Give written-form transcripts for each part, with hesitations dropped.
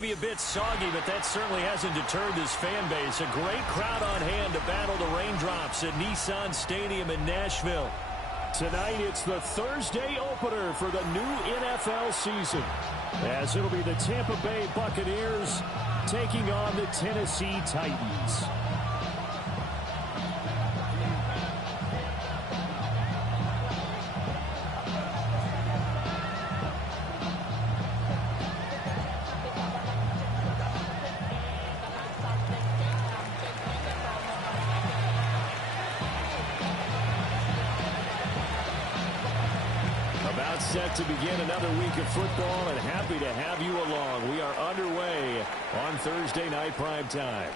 Be a bit soggy, but that certainly hasn't deterred this fan base. A great crowd on hand to battle the raindrops at Nissan Stadium in Nashville. Tonight, it's the Thursday opener for the new NFL season, as it'll be the Tampa Bay Buccaneers taking on the Tennessee Titans. Set to begin another week of football, and happy to have you along. We are underway on Thursday night prime time.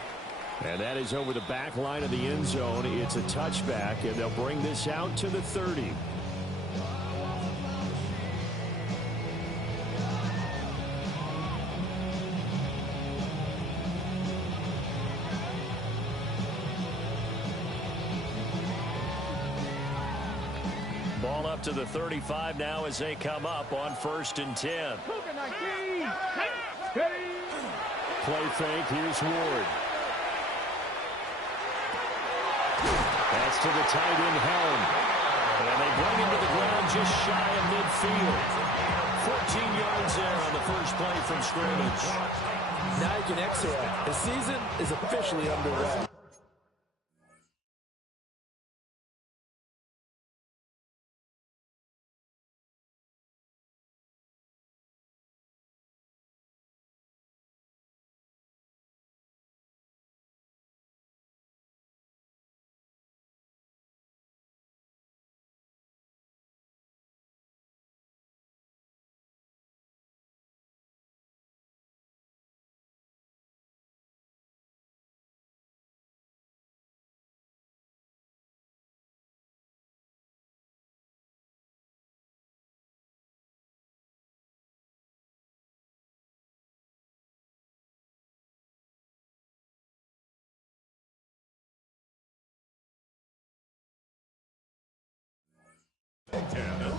And that is over the back line of the end zone. It's a touchback, and they'll bring this out to the 30. Ball up to the 35 now as they come up on 1st and 10. Play fake. Here's Ward. That's to the tight end, Helm. And they bring him to the ground just shy of midfield. 14 yards there on the first play from scrimmage. Now you can exhale. The season is officially underway.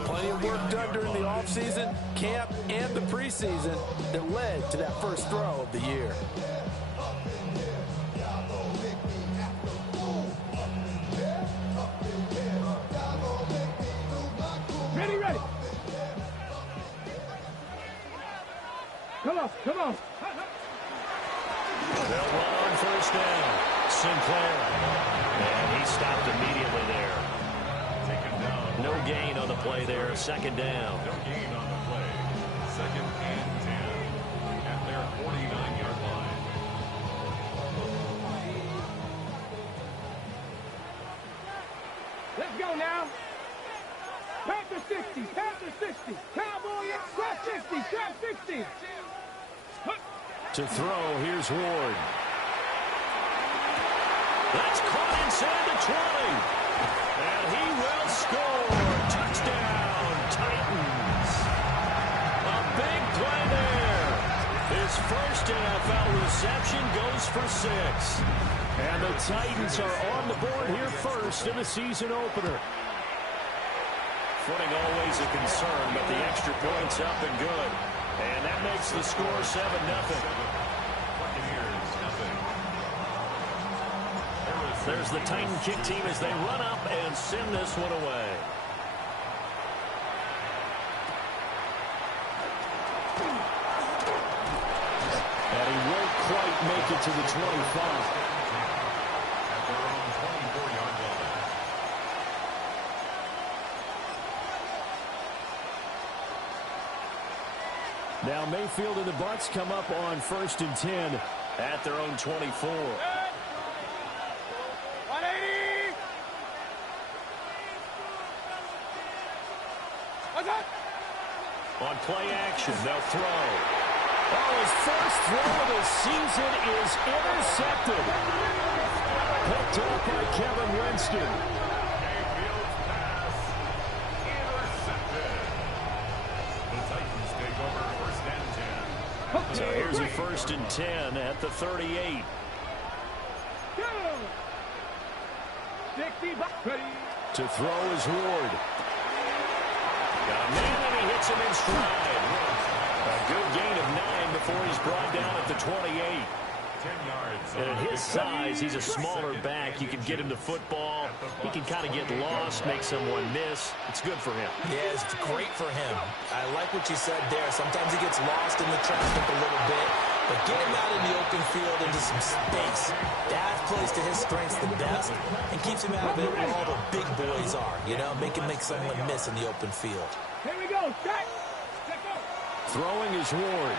Plenty of work done during the offseason, camp, and the preseason that led to that first throw of the year. Ready. Come on. They'll run on first down. Sinclair. And he stopped immediately there. No gain on the play there. 2nd down. No gain on the play. 2nd and 10 at their 49-yard line. Let's go now. Panther 60. Cowboy, trap 60. To throw, here's Ward. That's caught inside the 20. And he will score. Touchdown, Titans. A big play there. His first NFL reception goes for 6. And the Titans are on the board here first in the season opener. Footing always a concern, but the extra point's up and good. And that makes the score 7-0. There's the Titan kick team as they run up and send this one away. And he won't quite make it to the 25. Now Mayfield and the Bucs come up on 1st and 10 at their own 24. On play action, they'll throw. Oh, his first throw of the season is intercepted. Picked up by Kevin Winston. Mayfield's pass intercepted. The Titans take over 1st and 10. So here's a 1st and 10 at the 38. To throw is Ward. Got a man and he hits him in stride. A good gain of 9 before he's brought down at the 28. 10 yards. And at his size, he's a smaller back. You can get him to football. He can kind of get lost, make someone miss. It's good for him. Yeah, it's great for him. I like what you said there. Sometimes he gets lost in the traffic a little bit, but get him out in the open field into some space. That plays to his strengths the best and keeps him out of it where all the big boys are, you know, make someone miss in the open field. Here we go. Set. Set go. Throwing is Ward.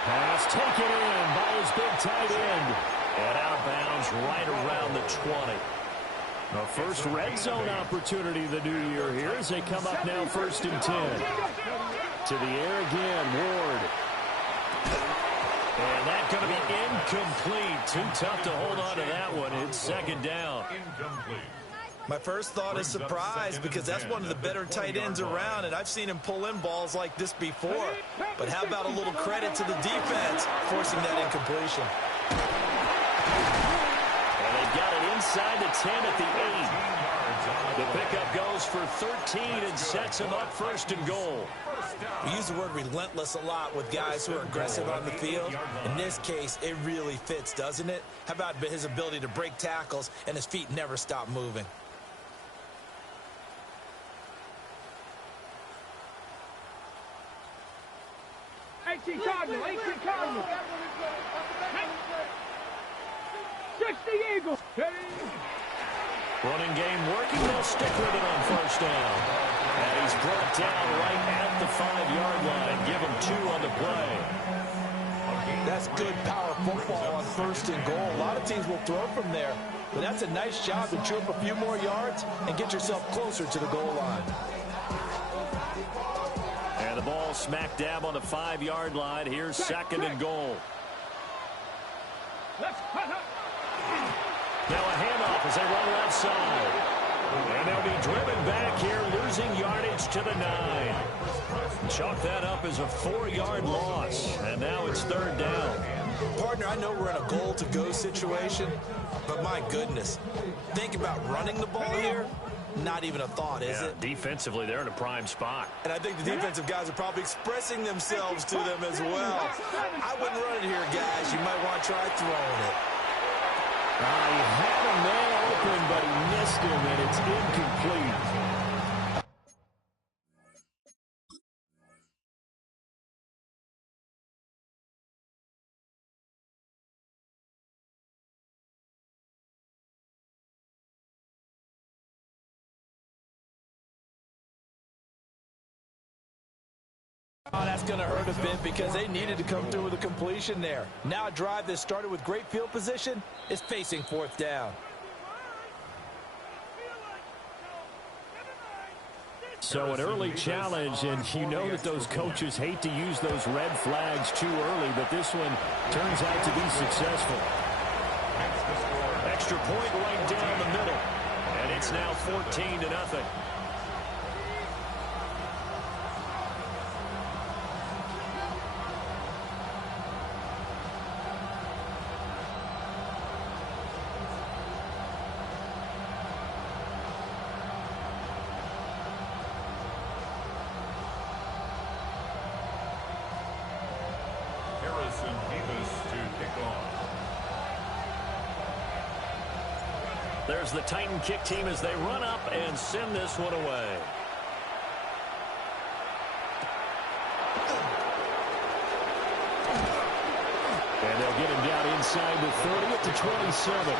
Pass taken in by his big tight end. And out of bounds right around the 20. A first red zone opportunity the new year here as they come up now 1st and 10. To the air again, Ward. And that's going to be incomplete. Too tough to hold on to that one. It's 2nd down. Incomplete. My first thought is surprise because that's one of the better tight ends around, and I've seen him pull in balls like this before. But how about a little credit to the defense forcing that incompletion? And they've got it inside the 10 at the 8. The pickup goes for 13 and sets him up 1st and goal. We use the word relentless a lot with guys who are aggressive on the field. In this case, it really fits, doesn't it? How about his ability to break tackles and his feet never stop moving? Cardinal. 60 Eagles. Running game working. They'll stick with it on 1st down. And he's brought down right at the 5-yard line. Give him 2 on the play. That's good power football on 1st and goal. A lot of teams will throw from there. But that's a nice job to chew up a few more yards and get yourself closer to the goal line. And the ball smack dab on the 5-yard line. Here's 2nd and goal. Now a handoff as they run left side. And they'll be driven back here, losing yardage to the 9. Chalk that up as a 4-yard loss. And now it's 3rd down. Partner, I know we're in a goal-to-go situation, but my goodness, think about running the ball here. Not even a thought, is it? Defensively, they're in a prime spot. And I think the defensive guys are probably expressing themselves to them as well. I wouldn't run it here, guys. You might want to try throwing it. He had a man open, but he missed him, and it's incomplete. Oh, that's going to hurt a bit because they needed to come through with a completion there. Now a drive that started with great field position is facing 4th down. So an early challenge, and you know that those coaches hate to use those red flags too early, but this one turns out to be successful. Extra point right down the middle, and it's now 14-0. There's the Titan kick team as they run up and send this one away. And they'll get him down inside the 30 at the 27.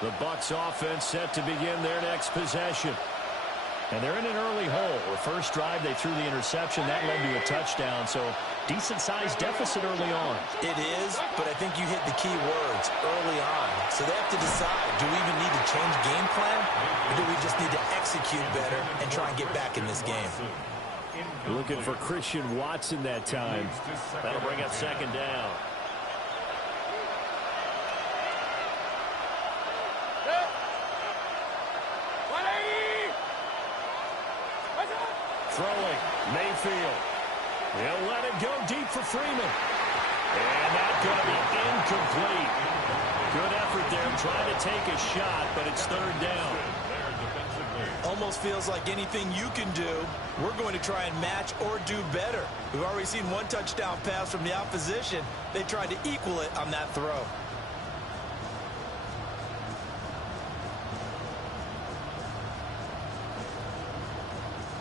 The Bucs offense set to begin their next possession. And they're in an early hole. The first drive, they threw the interception. That led to a touchdown, so decent-sized deficit early on. It is, but I think you hit the key words early on. So they have to decide, do we even need to change game plan, or do we just need to execute better and try and get back in this game? Looking for Christian Watson that time. That'll bring up 2nd down. Throwing, Mayfield. He'll let it go deep for Freeman. And that's going to be incomplete. Good effort there trying to take a shot, but it's third down. Almost feels like anything you can do, we're going to try and match or do better. We've already seen one touchdown pass from the opposition. They tried to equal it on that throw.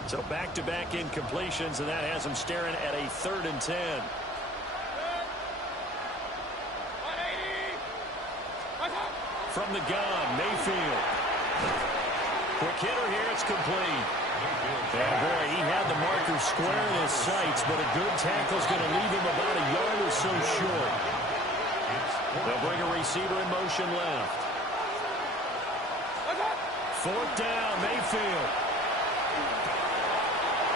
So back-to-back incompletions, and that has him staring at a 3rd and 10. From the gun, Mayfield. Quick hitter here, it's complete. And boy, he had the marker square in his sights, but a good tackle's going to leave him about a yard or so short. They'll bring a receiver in motion left. 4th down, Mayfield.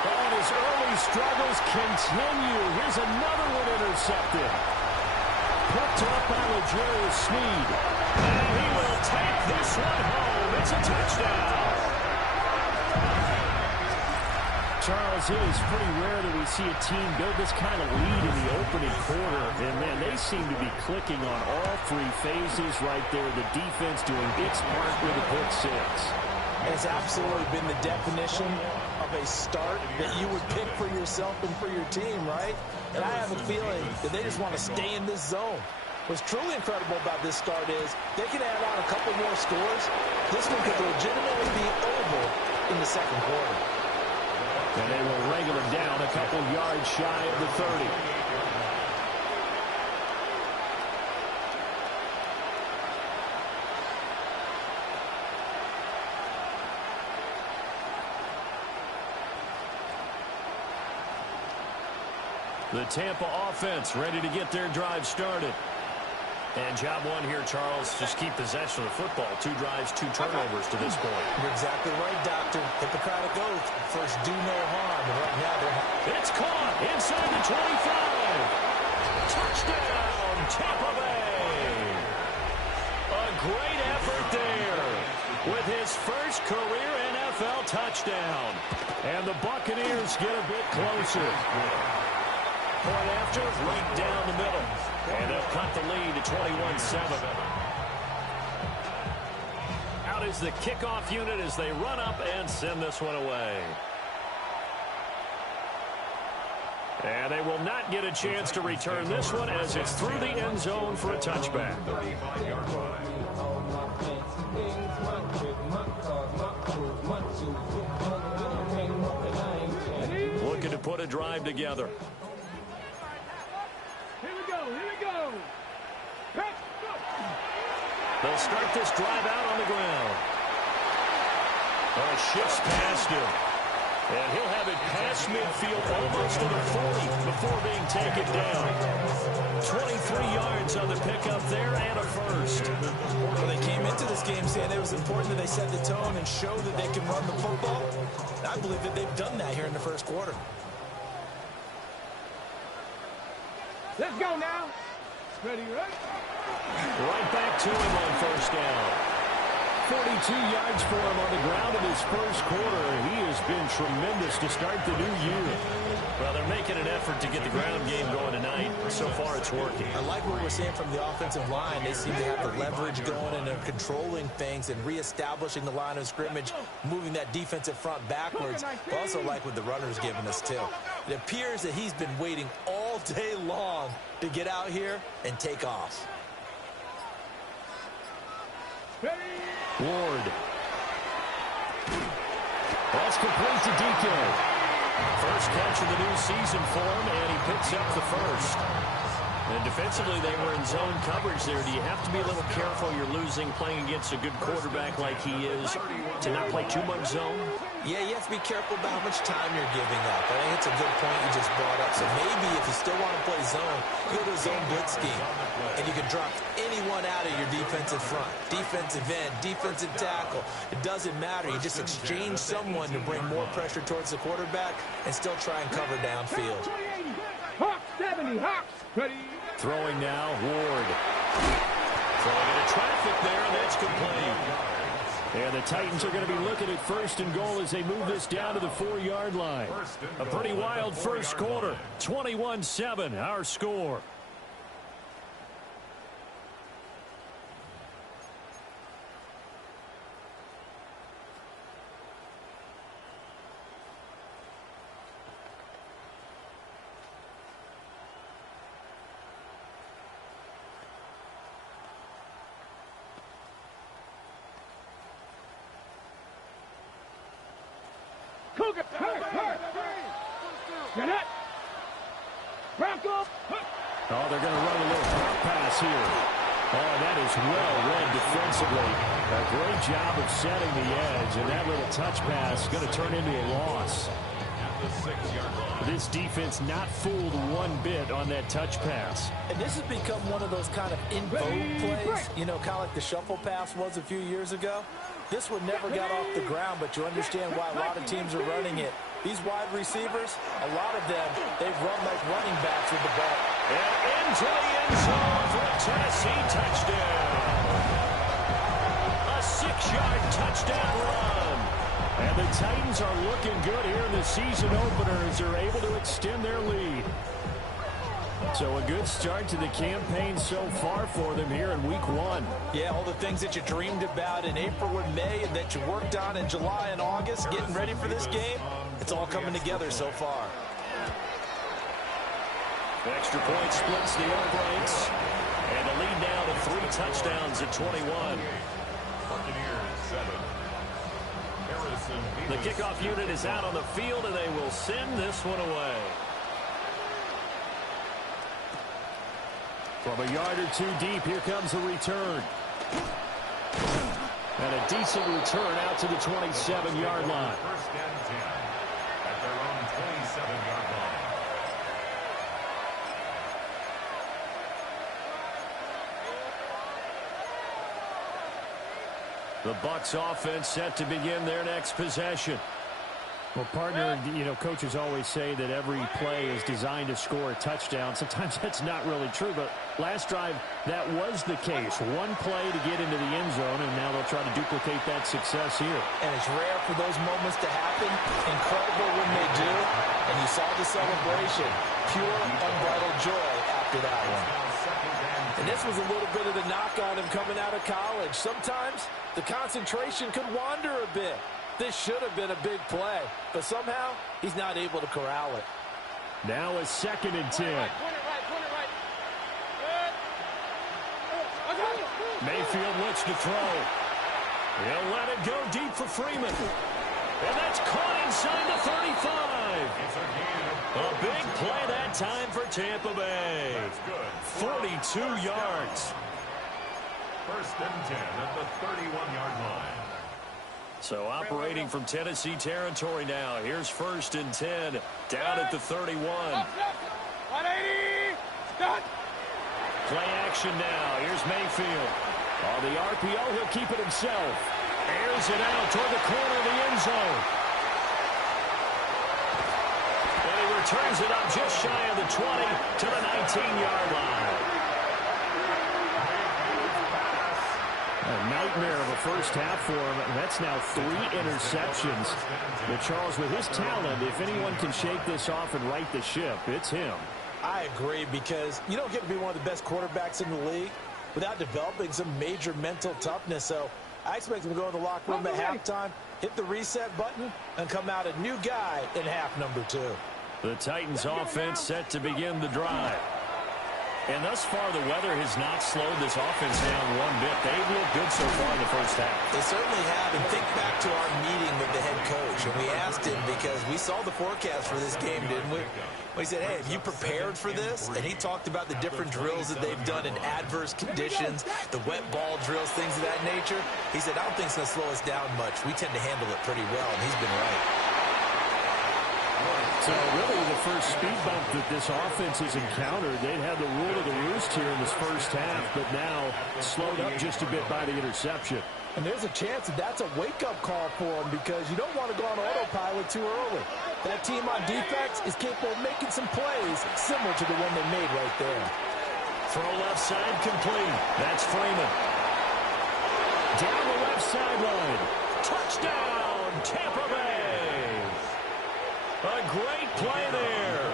And his early struggles continue. Here's another one intercepted. Picked up by L'Jarius Sneed. And he will take this one home. It's a touchdown. Charles, it is pretty rare that we see a team build this kind of lead in the opening quarter. And, man, they seem to be clicking on all 3 phases right there. The defense doing its part with a pick 6. It's absolutely been the definition of a start that you would pick for yourself and for your team, right? And I have a feeling that they just want to stay in this zone. What's truly incredible about this start is they can add on a couple more scores. This one could legitimately be over in the second quarter. And they will wrangle him down a couple yards shy of the 30. The Tampa offense ready to get their drive started. And job one here, Charles, just keep possession of the football. 2 drives, 2 turnovers to this point. You're exactly right, Doctor. Hippocratic oath. First, do no harm. And right now, it's caught inside the 25. Touchdown, Tampa Bay. A great effort there with his first career NFL touchdown. And the Buccaneers get a bit closer. Point after, right down the middle. And they'll cut the lead to 21-7. Out is the kickoff unit as they run up and send this one away. And they will not get a chance to return this one as it's through the end zone for a touchback. Looking to put a drive together. Here we go. They'll start this drive out on the ground. Shifts past him. And he'll have it past midfield almost to the 40 before being taken down. 23 yards on the pickup there and a first. Well, they came into this game saying it was important that they set the tone and show that they can run the football. I believe that they've done that here in the first quarter. Let's go now. Ready, right? Right back to him on first down. 42 yards for him on the ground in his first quarter. He has been tremendous to start the new year. Well, they're making an effort to get the ground game going tonight. So far, it's working. I like what we're seeing from the offensive line. They seem to have the leverage going and they're controlling things and reestablishing the line of scrimmage, moving that defensive front backwards. But also like what the runner's giving us, too. It appears that he's been waiting all day long to get out here and take off. Ward. That's complete to DK. First catch of the new season for him, and he picks up the first. And defensively, they were in zone coverage there. Do you have to be a little careful? You're losing playing against a good quarterback like he is to not play too much zone? Yeah, you have to be careful about how much time you're giving up. I think it's a good point you just brought up. So maybe if you still want to play zone, go to a zone blitz scheme. And you can drop anyone out of your defensive front. Defensive end, defensive tackle. It doesn't matter. You just exchange someone to bring more pressure towards the quarterback and still try and cover downfield. Hawks 70, Hawks. Ready. Throwing now, Ward. Throwing into traffic there, and that's complete. And the Titans are going to be looking at first and goal as they move this down to the 4-yard line. A pretty wild first quarter. 21-7, our score. Cougar, get it. Bronco. Oh, they're going to run a little pop pass here. Oh, that is well read defensively. A great job of setting the edge, and that little touch pass is going to turn into a loss. At the 6-yard line. This defense not fooled one bit on that touch pass. And this has become one of those kind of in-vogue plays, you know, kind of like the shuffle pass was a few years ago. This one never got off the ground, but you understand why a lot of teams are running it. These wide receivers, a lot of them, they've run like running backs with the ball. And into the end zone for a Tennessee touchdown. A 6-yard touchdown run. And the Titans are looking good here in the season opener as they're able to extend their lead. So a good start to the campaign so far for them here in week 1. Yeah, all the things that you dreamed about in April and May and that you worked on in July and August, getting ready for this game, it's all coming together so far. Extra point splits the uprights. And the lead now to 3 touchdowns at 21. Buccaneers 7. Harrison The kickoff unit is out on the field, and they will send this one away. From a yard or two deep, here comes the return. And a decent return out to the 27-yard line. First and 10 at their own 27-yard line. The Bucs offense set to begin their next possession. Well, partner, you know, coaches always say that every play is designed to score a touchdown. Sometimes that's not really true, but last drive, that was the case. One play to get into the end zone, and now they'll try to duplicate that success here. And it's rare for those moments to happen. Incredible when they do. And you saw the celebration. Pure, unbridled joy after that one. And this was a little bit of the knock on him coming out of college. Sometimes the concentration could wander a bit. This should have been a big play, but somehow he's not able to corral it. Now a 2nd and 10. Mayfield looks to throw. He'll let it go deep for Freeman. And that's caught inside the 35. A big play that time for Tampa Bay. 42 yards. First and 10 at the 31-yard line. So operating from Tennessee territory now. Here's 1st and 10 down at the 31. 180. Stop. Play action now. Here's Mayfield. On the RPO, he'll keep it himself. Airs it out toward the corner of the end zone. And he returns it up just shy of the 20 to the 19-yard line. A nightmare of a first half for him. That's now 3 interceptions. But Charles, with his talent, if anyone can shake this off and right the ship, it's him. I agree, because you don't get to be one of the best quarterbacks in the league without developing some major mental toughness. So I expect him to go in the locker room at halftime, hit the reset button, and come out a new guy in half number 2. The Titans offense set to begin the drive. And thus far, the weather has not slowed this offense down one bit. They've looked good so far in the first half. They certainly have. And think back to our meeting with the head coach. And we asked him, because we saw the forecast for this game, didn't we? We said, hey, have you prepared for this? And he talked about the different drills that they've done in adverse conditions, the wet ball drills, things of that nature. He said, I don't think it's going to slow us down much. We tend to handle it pretty well, and he's been right. So really the first speed bump that this offense has encountered. They'd had the rule of the roost here in this first half, but now slowed up just a bit by the interception. And there's a chance that that's a wake-up call for him, because you don't want to go on autopilot too early. That team on defense is capable of making some plays similar to the one they made right there. Throw left side complete. That's Freeman. Down the left sideline. Touchdown, Tampa Bay. A great play there.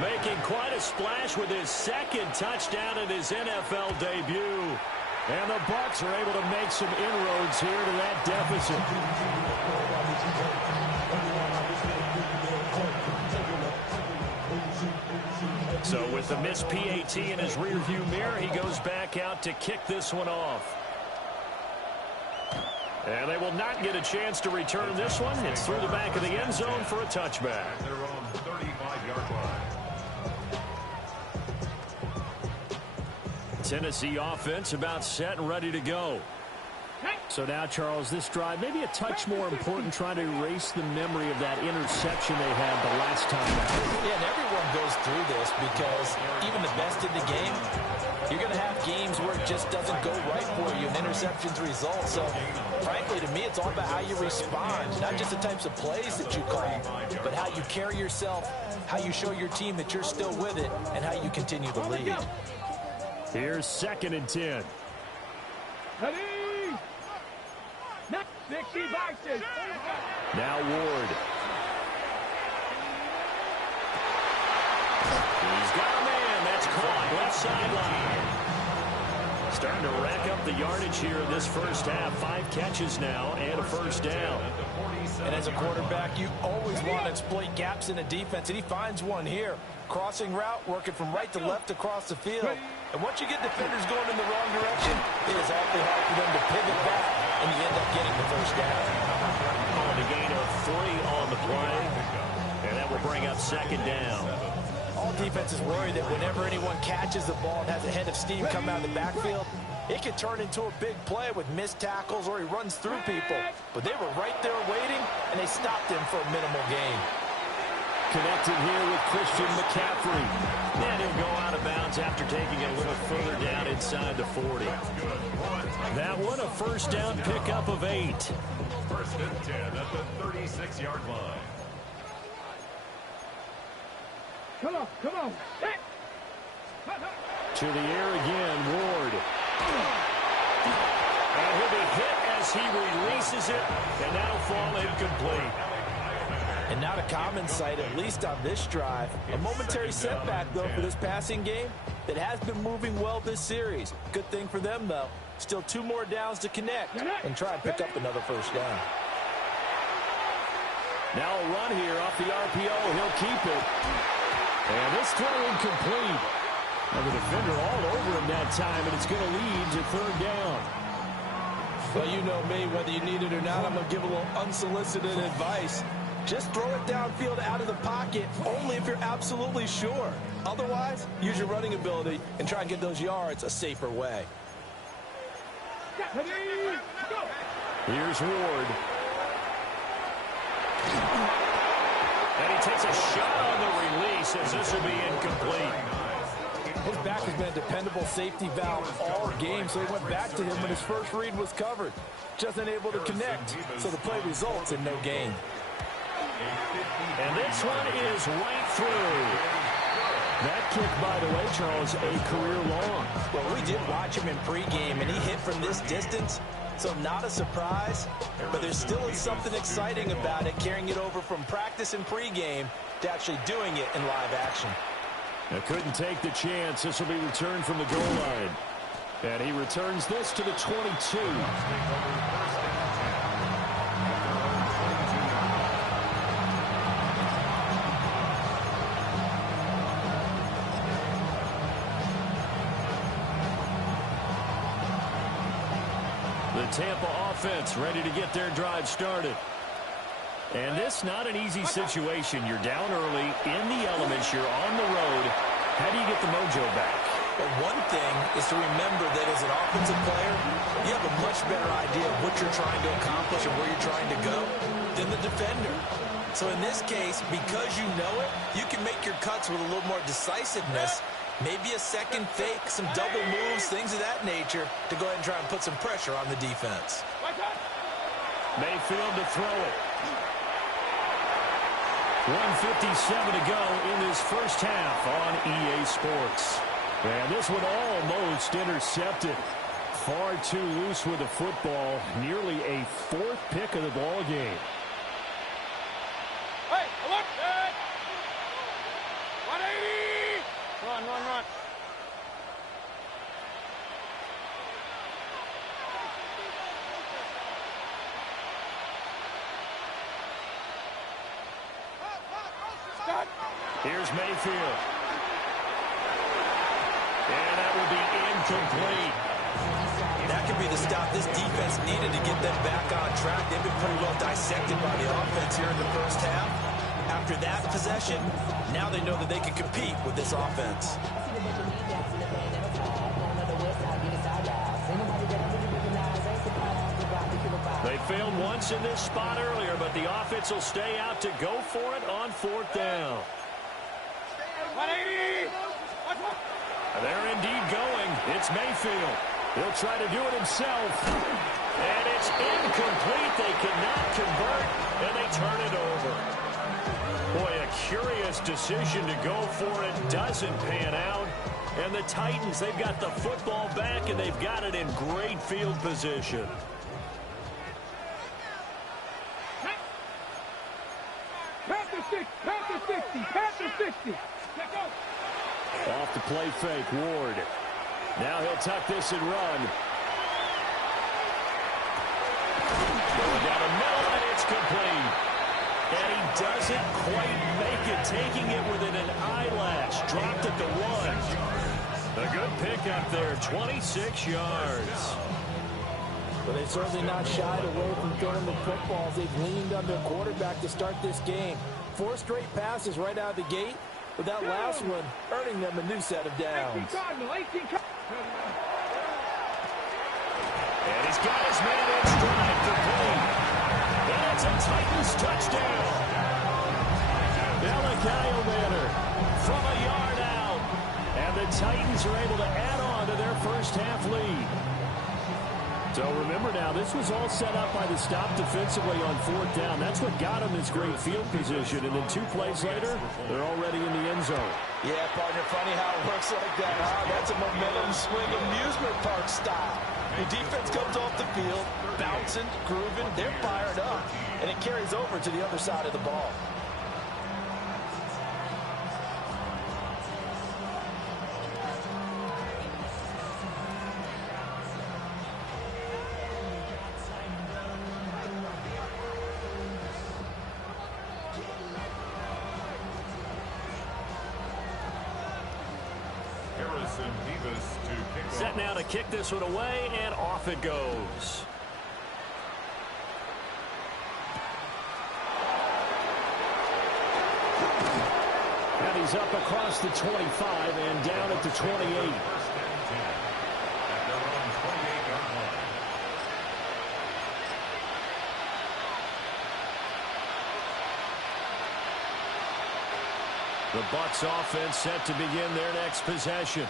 Making quite a splash with his second touchdown in his NFL debut. And the Bucs are able to make some inroads here to that deficit. So with the missed PAT in his rearview mirror, he goes back out to kick this one off. And they will not get a chance to return this one. It's through the back of the end zone for a touchback. Their own 35-yard line. Tennessee offense about set and ready to go. So now, Charles, this drive maybe a touch more important, trying to erase the memory of that interception they had the last time out. Yeah, and everyone goes through this because even the best in the game, you're going to have games where it just doesn't go right for you, and interceptions result. So, frankly, to me, it's all about how you respond, not just the types of plays that you call, but how you carry yourself, how you show your team that you're still with it, and how you continue to lead. Here's 2nd and 10. Ready? 60 boxes. Now Ward. He's got a man. That's caught. Left sideline. Starting to rack up the yardage here in this first half. 5 catches now and a first down. And as a quarterback, you always want to exploit gaps in a defense, and he finds one here. Crossing route, working from right to left across the field. And once you get defenders going in the wrong direction, it is awfully hard for them to pivot back, and you end up getting the first down. On the gain of 3 on the play, and that will bring up 2nd down. All defenses worry that whenever anyone catches the ball and has a head of steam come out of the backfield, it can turn into a big play with missed tackles or he runs through people. But they were right there waiting, and they stopped him for a minimal gain. Connected here with Christian McCaffrey. And he'll go out of bounds after taking it a little further down inside the 40. That one a first down pickup of 8. 1st and 10 at the 36-yard line. Come on. To the air again, Ward. And he'll be hit as he releases it, and that'll fall incomplete. And not a common sight, at least on this drive. A momentary setback, though, for this passing game that has been moving well this series. Good thing for them, though. Still 2 more downs to connect and try and pick up another first down. Now a run here off the RPO. He'll keep it. And this throw incomplete. And the defender all over him that time, and it's going to lead to 3rd down. Well, you know me, whether you need it or not, I'm going to give a little unsolicited advice. Just throw it downfield out of the pocket, only if you're absolutely sure. Otherwise, use your running ability and try and get those yards a safer way. Here's Ward. And he takes a shot on the release as this will be incomplete. His back has been a dependable safety valve all game, so he went back to him when his first read was covered. Just unable to connect, so the play results in no gain. And this one is right through. That kick, by the way, Charles, a career long. Well, we did watch him in pregame, and he hit from this distance, so not a surprise. But there still is something exciting about it, carrying it over from practice and pregame to actually doing it in live action. Now, couldn't take the chance. This will be returned from the goal line. And he returns this to the 22. The Tampa offense ready to get their drive started. And this not an easy situation. You're down early, in the elements, you're on the road. How do you get the mojo back? Well, one thing is to remember that as an offensive player, you have a much better idea of what you're trying to accomplish and where you're trying to go than the defender. So in this case, because you know it, you can make your cuts with a little more decisiveness. Maybe a second fake, some double moves, things of that nature to go ahead and try and put some pressure on the defense. Mayfield to throw it. 1:57 to go in this first half on EA Sports. And this one almost intercepted. far too loose with the football. Nearly a fourth pick of the ball game. Hey, look! 180! Run. Here's Mayfield. And that will be incomplete. That could be the stop this defense needed to get them back on track. They've been pretty well dissected by the offense here in the first half. After that possession, now they know that they can compete with this offense. They failed once in this spot earlier, but the offense will stay out to go for it on fourth down. 180! They're indeed going. It's Mayfield. He'll try to do it himself. And it's incomplete. They cannot convert, and they turn it over. Boy, a curious decision to go for it. Doesn't pan out. And the Titans, they've got the football back, and they've got it in great field position. Panther 60. Off the play fake, Ward. Now he'll tuck this and run. Going down the middle, and it's complete. And he doesn't quite make it, taking it within an eyelash. Dropped at the 1. A good pickup there, 26 yards. But they've certainly not shied away from throwing the footballs. They've leaned on their quarterback to start this game. 4 straight passes right out of the gate, with that last one earning them a new set of downs. And he's got his man in stride for Payne. And it's a Titans touchdown. Bellicayo Manor from a yard out. And the Titans are able to add on to their first half lead. So remember now, this was all set up by the stop defensively on fourth down. That's what got them this great field position. And then 2 plays later, they're already in the end zone. Yeah, partner, funny how it works like that, huh? That's a momentum swing amusement park style. The defense comes off the field, bouncing, grooving, they're fired up. And it carries over to the other side of the ball. Set now to kick this one away, and off it goes. And he's up across the 25 and down at the 28. The Bucs offense set to begin their next possession.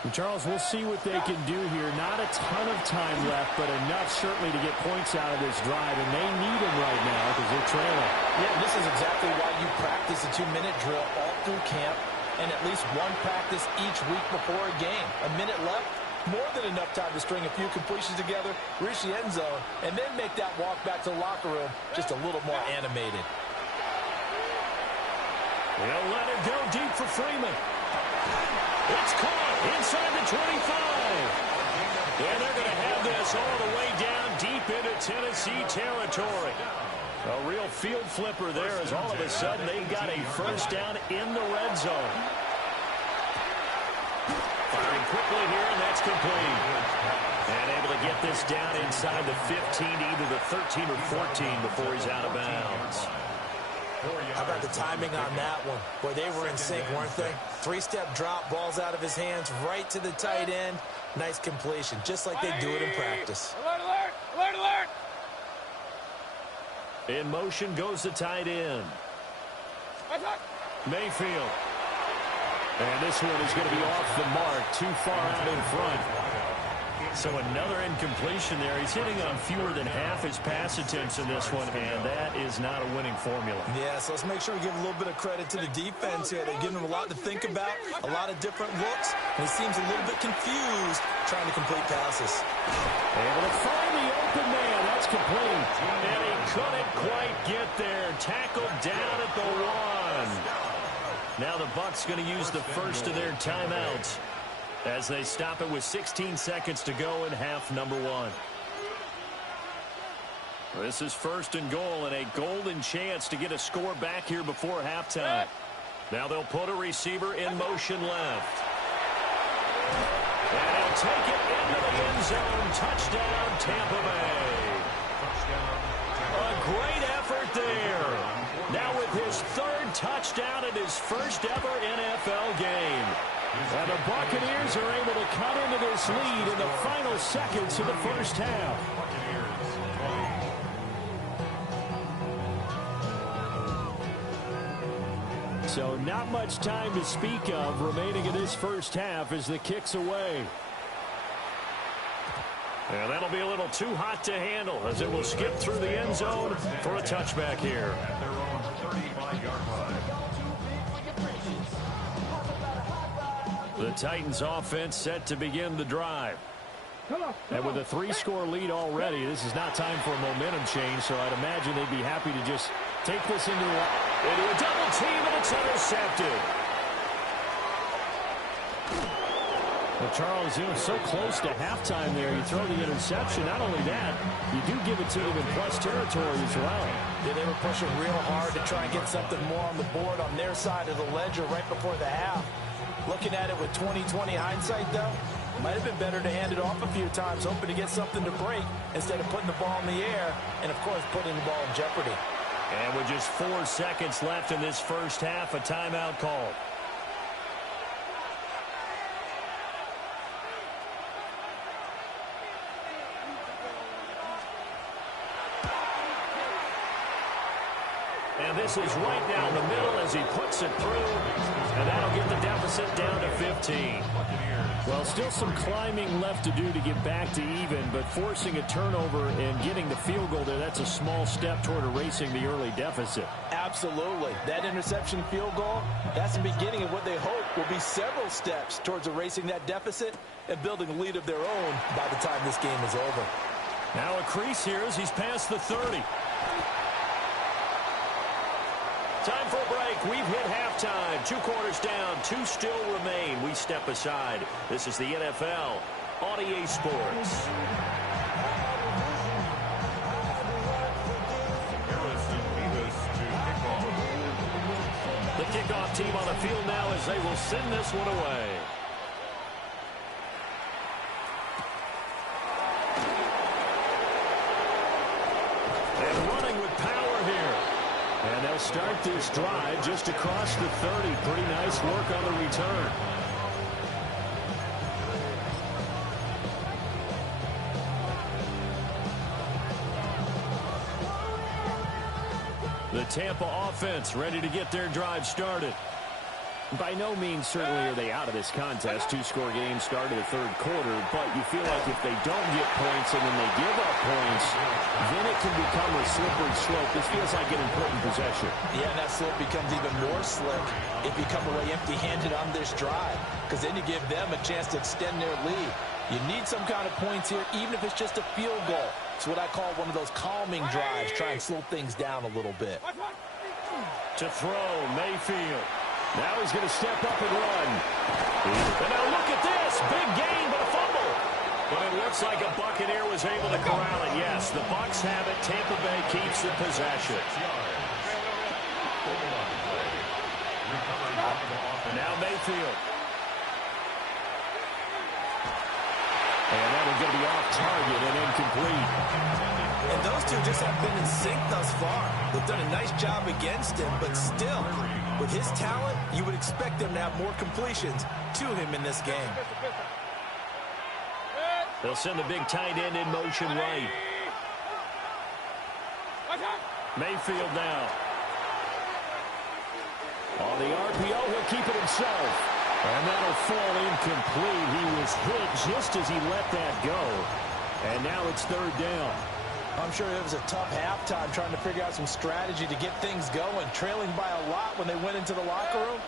And Charles, we'll see what they can do here. Not a ton of time left, but enough certainly to get points out of this drive, and they need them right now because they're trailing. Yeah, and this is exactly why you practice a 2-minute drill all through camp and at least one practice each week before a game. A minute left, more than enough time to string a few completions together, reach the end zone, and then make that walk back to the locker room just a little more animated. They'll let it go deep for Freeman. It's caught inside the 25. And they're going to have this all the way down deep into Tennessee territory. A real field flipper there as all of a sudden they've got a first down in the red zone. Firing quickly here, and that's complete. And able to get this down inside the 15 to either the 13 or 14 before he's out of bounds. How about the timing on that one? Boy, they were in sync, weren't they? 3-step drop, balls out of his hands, right to the tight end. Nice completion, just like they do it in practice. Alert, alert, alert, alert! In motion goes the tight end. Mayfield. And this one is going to be off the mark, too far out in front. So another incompletion there. He's hitting on fewer than half his pass attempts in this one, and that is not a winning formula. Yeah, so let's make sure we give a little bit of credit to the defense here. They're giving him a lot to think about, a lot of different looks, and he seems a little bit confused trying to complete passes. Able to find the open man. That's complete. And he couldn't quite get there. Tackled down at the 1. Now the Bucs going to use the first of their timeouts as they stop it with 16 seconds to go in half number 1. This is first and goal and a golden chance to get a score back here before halftime. Now they'll put a receiver in motion left. And he'll take it into the end zone. Touchdown, Tampa Bay. A great effort there. Now with his third touchdown in his first ever NFL game. And the Buccaneers are able to cut into this lead in the final seconds of the first half. So not much time to speak of remaining in this first half as the kick's away. And that'll be a little too hot to handle as it will skip through the end zone for a touchback here. At their own 35-yard line. The Titans offense set to begin the drive. And with a 3-score lead already, this is not time for a momentum change, so I'd imagine they'd be happy to just take this into a double team, and it's intercepted. Well, Charles, you know, so close to halftime there, you throw the interception. Not only that, you do give it to them in plus territory as well. Yeah, they were pushing real hard to try and get something more on the board on their side of the ledger right before the half. Looking at it with 20/20 hindsight, though, might have been better to hand it off a few times, hoping to get something to break instead of putting the ball in the air and, of course, putting the ball in jeopardy. And with just 4 seconds left in this first half, a timeout called. And this is right down the middle as he puts it through. And that'll get the deficit down to 15. Well, still some climbing left to do to get back to even, but forcing a turnover and getting the field goal there, that's a small step toward erasing the early deficit. Absolutely. That interception field goal, that's the beginning of what they hope will be several steps towards erasing that deficit and building a lead of their own by the time this game is over. Now a crease here as he's past the 30. Time for a break. We've hit halftime. 2 quarters down. 2 still remain. We step aside. This is the NFL on EA Sports. The kickoff team on the field now as they will send this one away. And running with power here. And they'll start this drive just across the 30. Pretty nice work on the return. The Tampa offense ready to get their drive started. By no means certainly are they out of this contest. 2-score game started the 3rd quarter, but you feel like if they don't get points and then they give up points, then it can become a slippery slope. This feels like an important possession. Yeah, and that slope becomes even more slick if you come away empty-handed on this drive, because then you give them a chance to extend their lead. You need some kind of points here, even if it's just a field goal. It's what I call one of those calming drives, try and slow things down a little bit. To throw, Mayfield. Now he's going to step up and run. And now look at this. Big gain, but a fumble. But it looks like a Buccaneer was able to corral it. Yes, the Bucs have it. Tampa Bay keeps the possession. Now Mayfield. And that'll get me off target and incomplete. And those two just have been in sync thus far. They've done a nice job against him, but still, with his talent, you would expect them to have more completions to him in this game. They'll send the big tight end in motion right. Mayfield now. On the RPO, he'll keep it himself. And that'll fall incomplete. He was was hit just as he let that go. And now it's third down. I'm sure it was a tough halftime trying to figure out some strategy to get things going, trailing by a lot when they went into the locker room.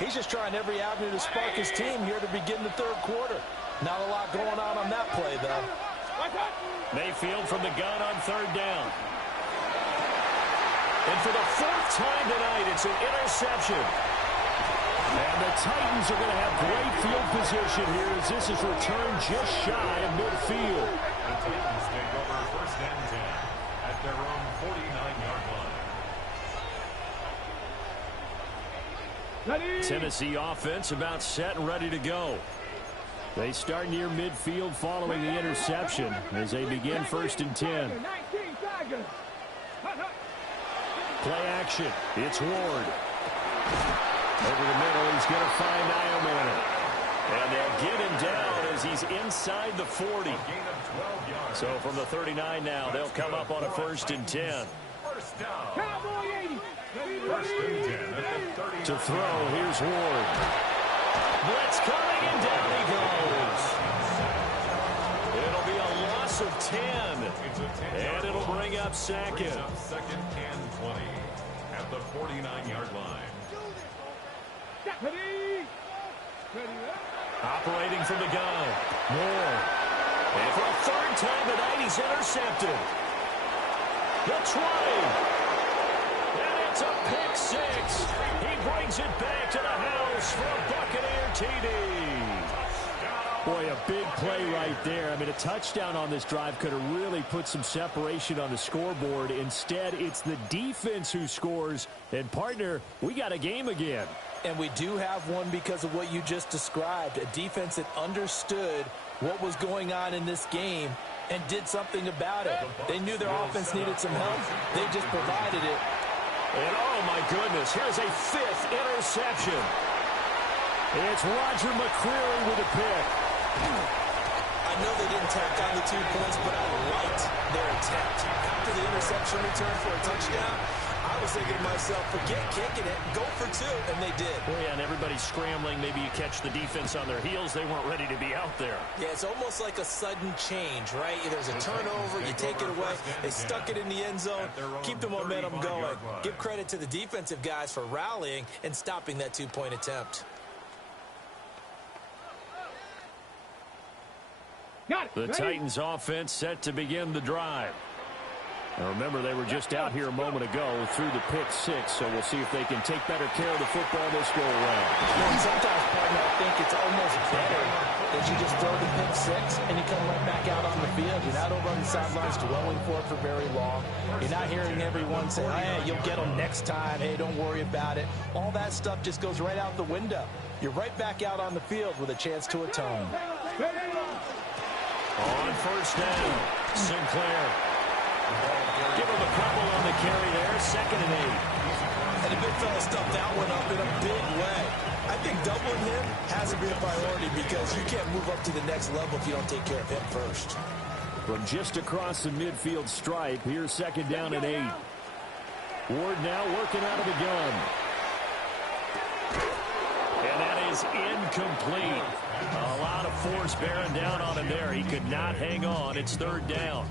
He's just trying every avenue to spark his team here to begin the third quarter. Not a lot going on that play, though. Mayfield from the gun on third down. And for the fourth time tonight, it's an interception. And the Titans are going to have great field position here as this is returned just shy of midfield. The Titans take over first and 10 at their own 49-yard line. Tennessee offense about set and ready to go. They start near midfield following the interception as they begin first and 10. Play action. It's Ward. Over the middle, he's going to find Nielman. And they'll get him down as he's inside the 40. So from the 39 now, they'll come up on a first and 10. First down. First and 10 at the 39. To throw, here's Ward. Blitz coming, and down he goes. It'll be a loss of 10. And it'll bring up second. Second and 20 at the 49-yard line. Operating from the gun. Moore. And for a third time tonight, he's intercepted. The 20. And it's a pick six. He brings it back to the house for a Buccaneer TD. Boy, a big play right there. I mean, a touchdown on this drive could have really put some separation on the scoreboard. Instead, it's the defense who scores. And, partner, we got a game again. And we do have one because of what you just described, a defense that understood what was going on in this game and did something about it. They knew their offense needed some help. They just provided it. And, oh, my goodness, here's a fifth interception. It's Roger McCreary with a pick. I know they didn't tack on the 2 points, but I liked their attempt. After the interception return for a touchdown, I was thinking to myself, forget kicking it, go for 2, and they did. Oh, yeah, and everybody's scrambling. Maybe you catch the defense on their heels. They weren't ready to be out there. Yeah, it's almost like a sudden change, right? There's a turnover, you take it away. They stuck it in the end zone, keep the momentum going. Give credit to the defensive guys for rallying and stopping that 2-point attempt. The Titans offense set to begin the drive. Now remember, they were just out here a moment ago through the pick six, so we'll see if they can take better care of the football this go around. And sometimes, partner, I think it's almost better that you just throw the pick six and you come right back out on the field. You're not over on the sidelines dwelling for it for very long. You're not hearing everyone say, hey, you'll get them next time. Hey, don't worry about it. All that stuff just goes right out the window. You're right back out on the field with a chance to atone. On first down, Sinclair. Give him a couple on the carry there, 2nd and 8. And the big fella stuffed that one up in a big way. I think doubling him has to be a priority because you can't move up to the next level if you don't take care of him first. From just across the midfield stripe, here's 2nd down and 8. Ward now working out of the gun. And that is incomplete. A lot of force bearing down on him there. He could not hang on. It's 3rd down.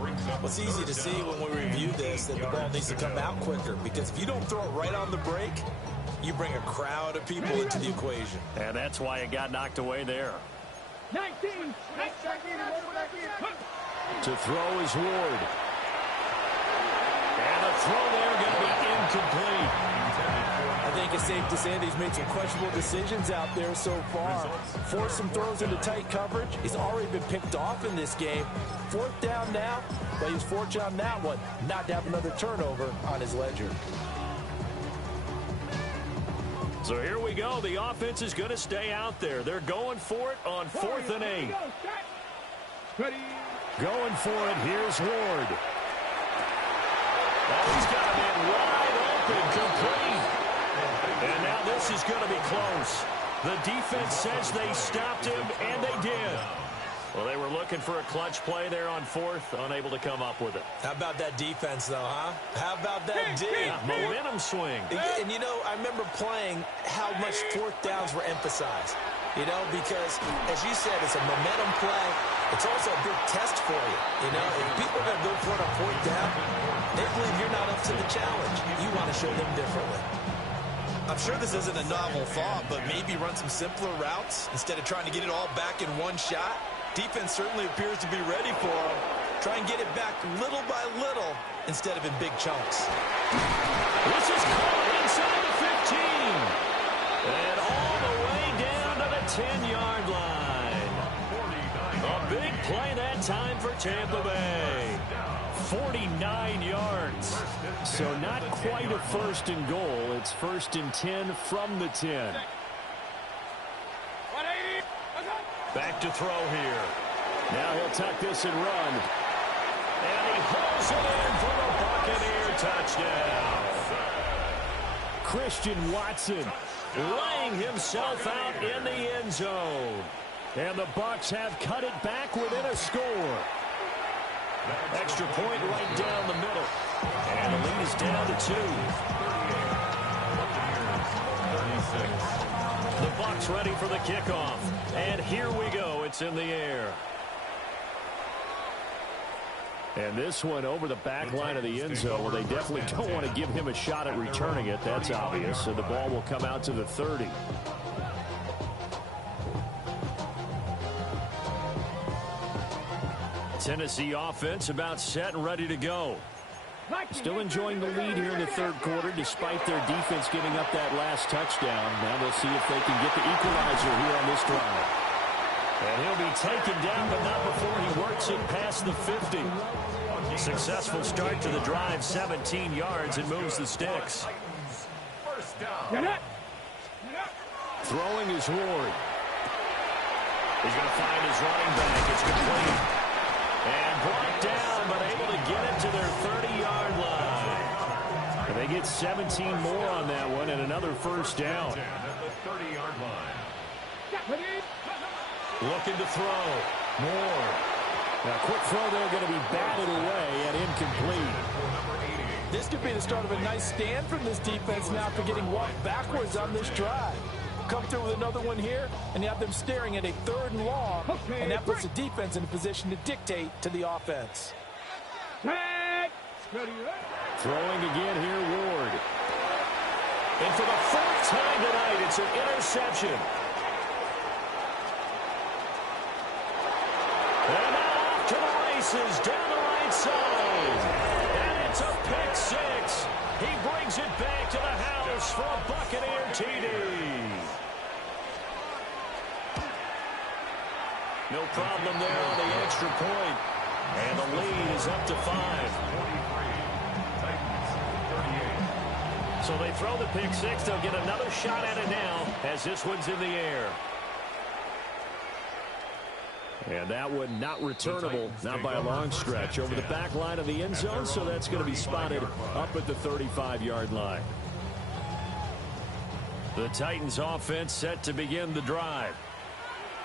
Well, it's easy to see when we review this that the ball needs to come out quicker because if you don't throw it right on the break, you bring a crowd of people into the equation. And that's why it got knocked away there. 19. To throw is Ward. And the throw there going to be incomplete. I think it's safe to say that he's made some questionable decisions out there so far. Forced some throws into tight coverage. He's already been picked off in this game. 4th down now, but he was fortunate on that one not to have another turnover on his ledger. So here we go. The offense is going to stay out there. They're going for it on 4th and 8. Going for it. Here's Ward. Oh, he's got a man wide open, complete. And now this is going to be close. The defense says they stopped him, and they did. Well, they were looking for a clutch play there on 4th, unable to come up with it. How about that defense, though, huh? How about that D? Momentum swing. And, you know, I remember playing how much 4th downs were emphasized. You know, because, as you said, it's a momentum play. It's also a big test for you. You know, if people are going to go for it on fourth down, they believe you're not up to the challenge. You want to show them differently. I'm sure this isn't a novel thought, but maybe run some simpler routes instead of trying to get it all back in one shot. Defense certainly appears to be ready for them. Try and get it back little by little instead of in big chunks. This is caught inside the 15. And all the way down to the 10-yard line. A big play that time for Tampa Bay. 49 yards. So not quite a first and goal. It's first and 10 from the 10. Back to throw here. Now he'll tuck this and run. And he hauls it in for the Buccaneer touchdown. Christian Watson laying himself out in the end zone. And the Bucs have cut it back within a score. Extra point right down the middle. And the lead is down to 2. The Bucs ready for the kickoff. And here we go. It's in the air. And this one over the back line of the end zone. Well, they definitely don't want to give him a shot at returning it. That's obvious. So the ball will come out to the 30. Tennessee offense about set and ready to go. Still enjoying the lead here in the third quarter despite their defense giving up that last touchdown. Now they'll see if they can get the equalizer here on this drive. And he'll be taken down, but not before he works it past the 50. Successful start to the drive, 17 yards, and moves the sticks. Throwing is Ward. He's going to find his running back. It's complete. And brought down, but able to get it to their 30-yard line. And they get 17 more on that one and another first down. Looking to throw. More. Now, quick throw there going to be batted away and incomplete. This could be the start of a nice stand from this defense now for getting walked backwards on this drive. Come through with another one here, and you have them staring at a 3rd and long, and that puts the defense in a position to dictate to the offense. Throwing again here, Ward. And for the 4th time tonight, it's an interception. And now off to the races down the right side. And it's a pick 6. He brings it back to the house for a Buccaneer TD. No problem there on the extra point. And the lead is up to 5. So they throw the pick 6. They'll get another shot at it now as this one's in the air. And that one not returnable, not by a long stretch, over the back line of the end zone, so that's going to be spotted up at the 35-yard line. The Titans offense set to begin the drive.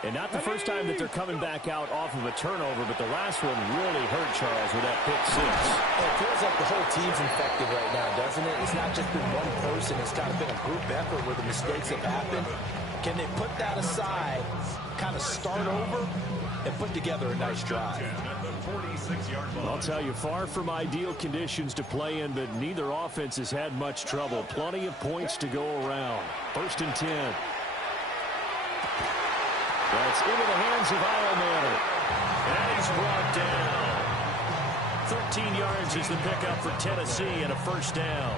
And not the first time that they're coming back out off of a turnover, but the last one really hurt Charles with that pick 6. It feels like the whole team's infected right now, doesn't it? It's not just been one person. It's kind of been a group effort where the mistakes have happened. Can they put that aside, kind of start over, and put together a nice drive? I'll tell you, far from ideal conditions to play in, but neither offense has had much trouble. Plenty of points to go around. 1st and 10. That's into the hands of Iomanner. And he's brought down. 13 yards is the pickup for Tennessee and a first down.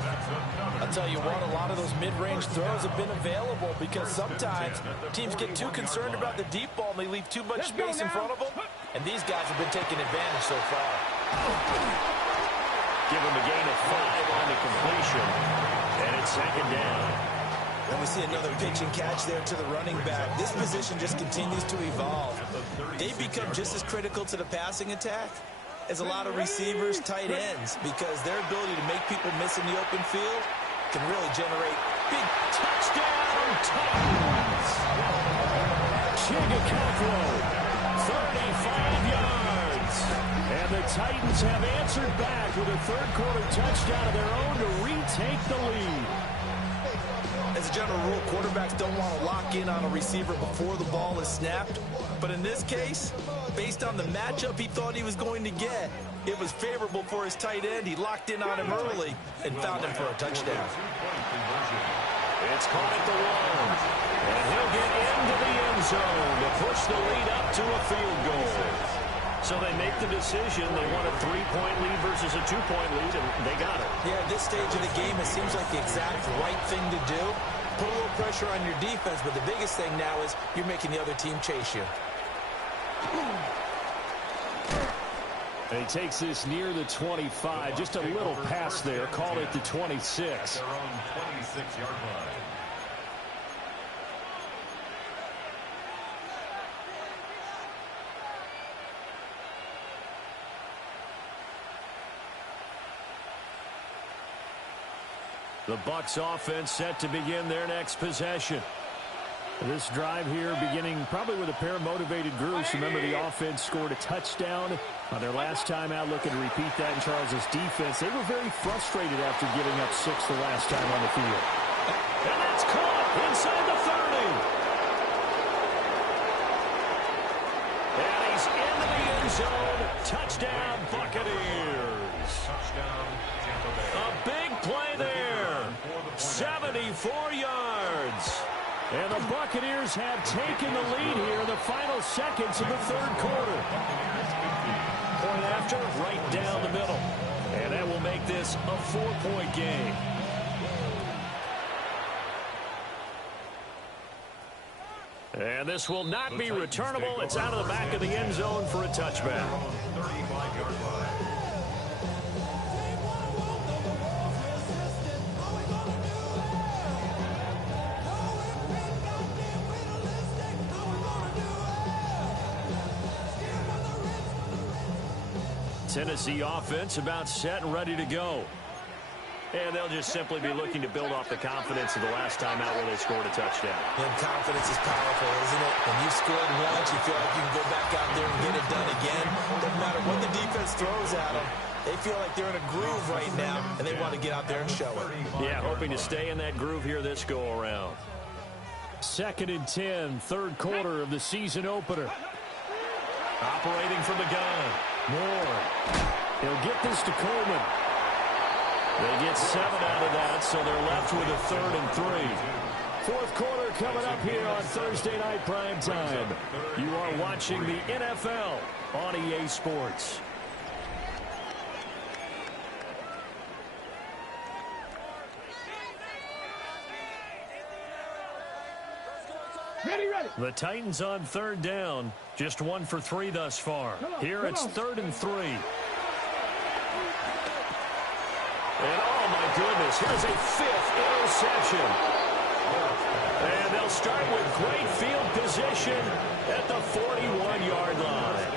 I'll tell you what, a lot of those mid-range throws have been available because sometimes teams get too concerned about the deep ball and they leave too much space in front of them. And these guys have been taking advantage so far. Give him a gain of 5 on the completion. And it's 2nd down. And we see another pitch and catch there to the running back. This position just continues to evolve. They become just as critical to the passing attack as a lot of receivers, tight ends, because their ability to make people miss in the open field can really generate big touchdown Titans. Chigakafro, 35 yards. And the Titans have answered back with a third quarter touchdown of their own to retake the lead. As a general rule, quarterbacks don't want to lock in on a receiver before the ball is snapped. But in this case, based on the matchup he thought he was going to get, it was favorable for his tight end. He locked in on him early and found him for a touchdown. It's caught at the 1. And he'll get into the end zone to push the lead up to a field goal. So they make the decision. They want a 3-point lead versus a 2-point lead, and they got it. Yeah, at this stage of the game, it seems like the exact right thing to do. Put a little pressure on your defense, but the biggest thing now is you're making the other team chase you. And he takes this near the 25. Just a little pass there. Call it the 26. Their own 26-yard line. The Bucs offense set to begin their next possession. This drive here beginning probably with a pair of motivated groups. Remember, the offense scored a touchdown on their last time out, looking to repeat that in Charles' defense. They were very frustrated after giving up 6 the last time on the field. And that's caught inside the 30. And he's into the end zone. Touchdown, Buccaneers. Touchdown, Tampa Bay. A big play there. 74 yards. And the Buccaneers have taken the lead here in the final seconds of the third quarter. Point after, right down the middle. And that will make this a 4-point game. And this will not be returnable. It's out of the back of the end zone for a touchback. 35-yard line. Tennessee offense about set and ready to go. And they'll just simply be looking to build off the confidence of the last time out where they scored a touchdown. And confidence is powerful, isn't it? When you scored once, you feel like you can go back out there and get it done again. Doesn't matter what the defense throws at them. They feel like they're in a groove right now, and they want to get out there and show it. Yeah, hoping to stay in that groove here this go-around. 2nd and 10, third quarter of the season opener. Operating from the gun. Moore. He'll get this to Coleman. They get 7 out of that, so they're left with a 3rd and 3. Fourth quarter coming up here on Thursday Night Prime Time. You are watching the NFL on EA Sports. Ready. The Titans on 3rd down. Just 1 for 3 thus far. Here it's 3rd and 3. And oh my goodness, here's a 5th interception. And they'll start with great field position at the 41-yard line.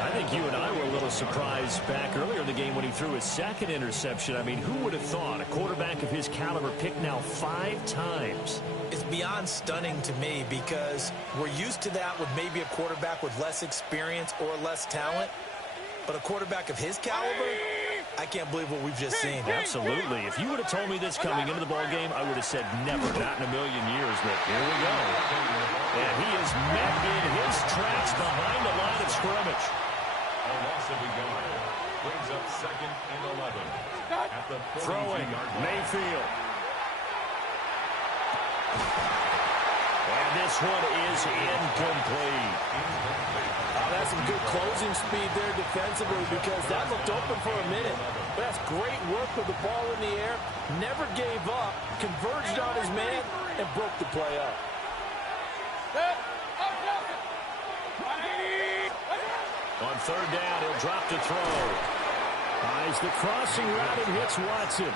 I think you and I were a little surprised back earlier in the game when he threw his 2nd interception. I mean, who would have thought a quarterback of his caliber picked now 5 times? It's beyond stunning to me because we're used to that with maybe a quarterback with less experience or less talent. But a quarterback of his caliber, I can't believe what we've just seen. Absolutely. If you would have told me this coming into the ballgame, I would have said never, not in a million years. But here we go. And he is met in his tracks behind the line of scrimmage. A loss of a yard. Brings up 2nd and 11. At the 42-yard Throwing, line. Mayfield. And this one is incomplete. That's some good closing speed there defensively because that looked open for a minute. But that's great work with the ball in the air. Never gave up, converged on his man, and broke the play up. On 3rd down, he'll drop to throw. Eyes the crossing route and hits Watson.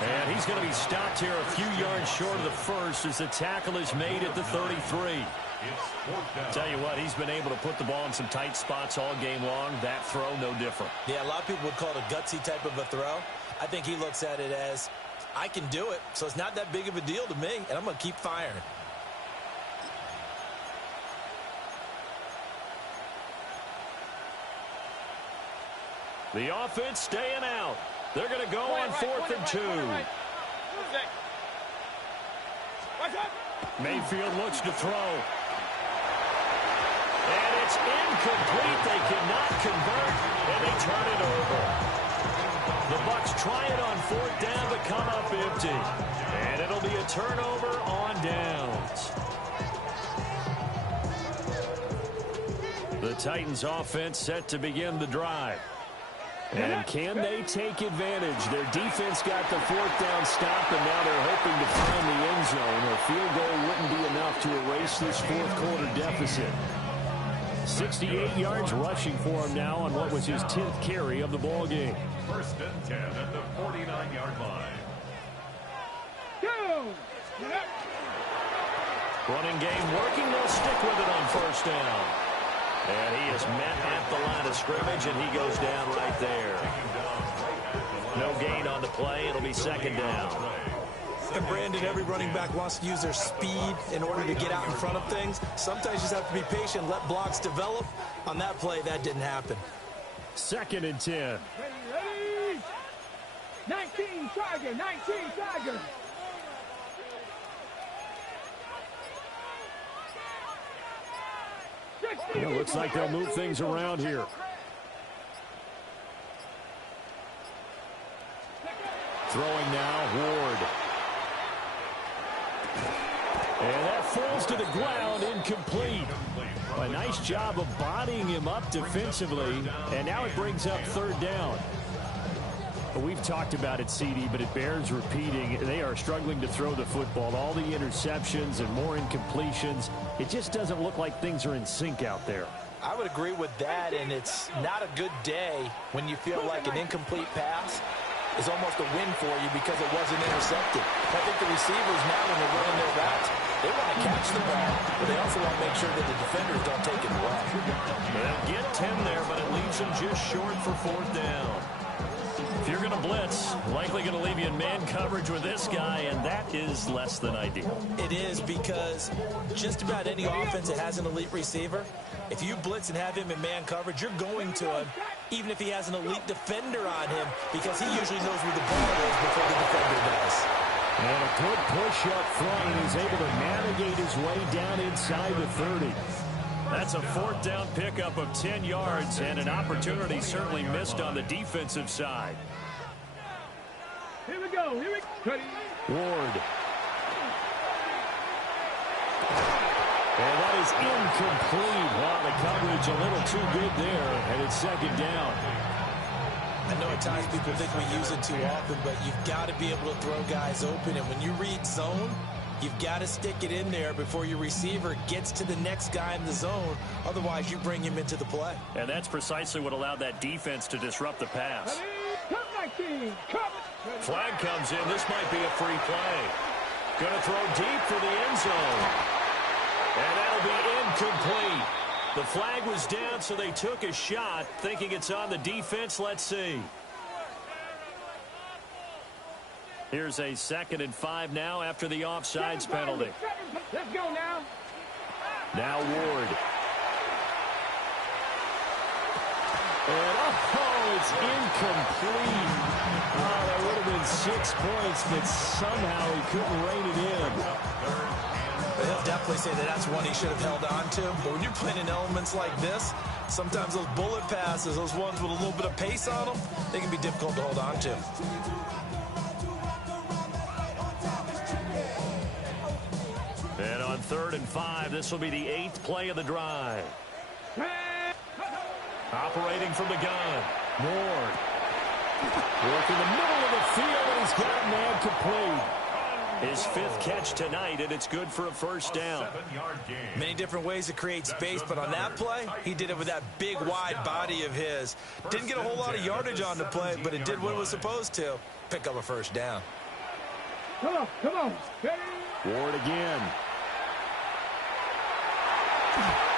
And he's going to be stopped here a few yards short of the first as the tackle is made at the 33. Tell you what, he's been able to put the ball in some tight spots all game long. That throw, no different. Yeah, a lot of people would call it a gutsy type of a throw. I think he looks at it as, I can do it, so it's not that big of a deal to me, and I'm going to keep firing. The offense staying out. They're going to go on 4th and 2. Mayfield looks to throw. And it's incomplete. They cannot convert, and they turn it over. The Bucs try it on 4th down, but come up empty. And it'll be a turnover on downs. The Titans offense set to begin the drive. And can they take advantage? Their defense got the 4th down stop, and now they're hoping to find the end zone. A field goal wouldn't be enough to erase this 4th quarter deficit. 68 yards rushing for him now on what was his 10th carry of the ball game. 1st and 10 at the 49-yard line. Running game working. They'll stick with it on 1st down. And he is met at the line of scrimmage, and he goes down right there. No gain on the play. It'll be 2nd down. And Brandon, every running back wants to use their speed in order to get out in front of things. Sometimes you just have to be patient, let blocks develop. On that play, that didn't happen. 2nd and 10. Ready? 19 Tiger, 19 Tiger. It looks like they'll move things around here. Throwing now, Ward. And that falls to the ground, incomplete. A nice job of bodying him up defensively, and now it brings up 3rd down. We've talked about it, CD, but it bears repeating. They are struggling to throw the football. All the interceptions and more incompletions. It just doesn't look like things are in sync out there. I would agree with that, and it's not a good day when you feel like an incomplete pass is almost a win for you because it wasn't intercepted. I think the receivers now, when they're running their routes, they want to catch the ball, but they also want to make sure that the defenders don't take it away. They'll get 10 there, but it leaves them just short for 4th down. If you're going to blitz, likely going to leave you in man coverage with this guy, and that is less than ideal. It is, because just about any offense that has an elite receiver, if you blitz and have him in man coverage, you're going to him, even if he has an elite defender on him, because he usually knows where the ball is before the defender does. And a good push up front, and he's able to navigate his way down inside the 30. That's a 4th down pickup of 10 yards, and an opportunity certainly missed on the defensive side. Here we go. Ready? Ward. And that is incomplete. Wow, the coverage a little too good there, and it's 2nd down. I know at times people think we use it too often, but you've got to be able to throw guys open, and when you read zone, you've got to stick it in there before your receiver gets to the next guy in the zone. Otherwise, you bring him into the play. And that's precisely what allowed that defense to disrupt the pass. Flag comes in. This might be a free play. Going to throw deep for the end zone. And that'll be incomplete. The flag was down, so they took a shot, thinking it's on the defense. Let's see. Here's a 2nd and 5 now after the offsides penalty. Let's go now. Now Ward. And it's incomplete. Oh, that would have been 6 points, but somehow he couldn't rein it in. But he'll definitely say that that's one he should have held on to. But when you're playing in elements like this, sometimes those bullet passes, those ones with a little bit of pace on them, they can be difficult to hold on to. And on 3rd and 5, this will be the 8th play of the drive. Operating from the gun, Ward. Working the middle of the field, and he's got a man complete. His 5th catch tonight, and it's good for a 1st down. Many different ways to create space, but on that play, he did it with that big, wide body of his. Didn't get a whole lot of yardage on the play, but it did what it was supposed to. Pick up a 1st down. Come on. Ward again.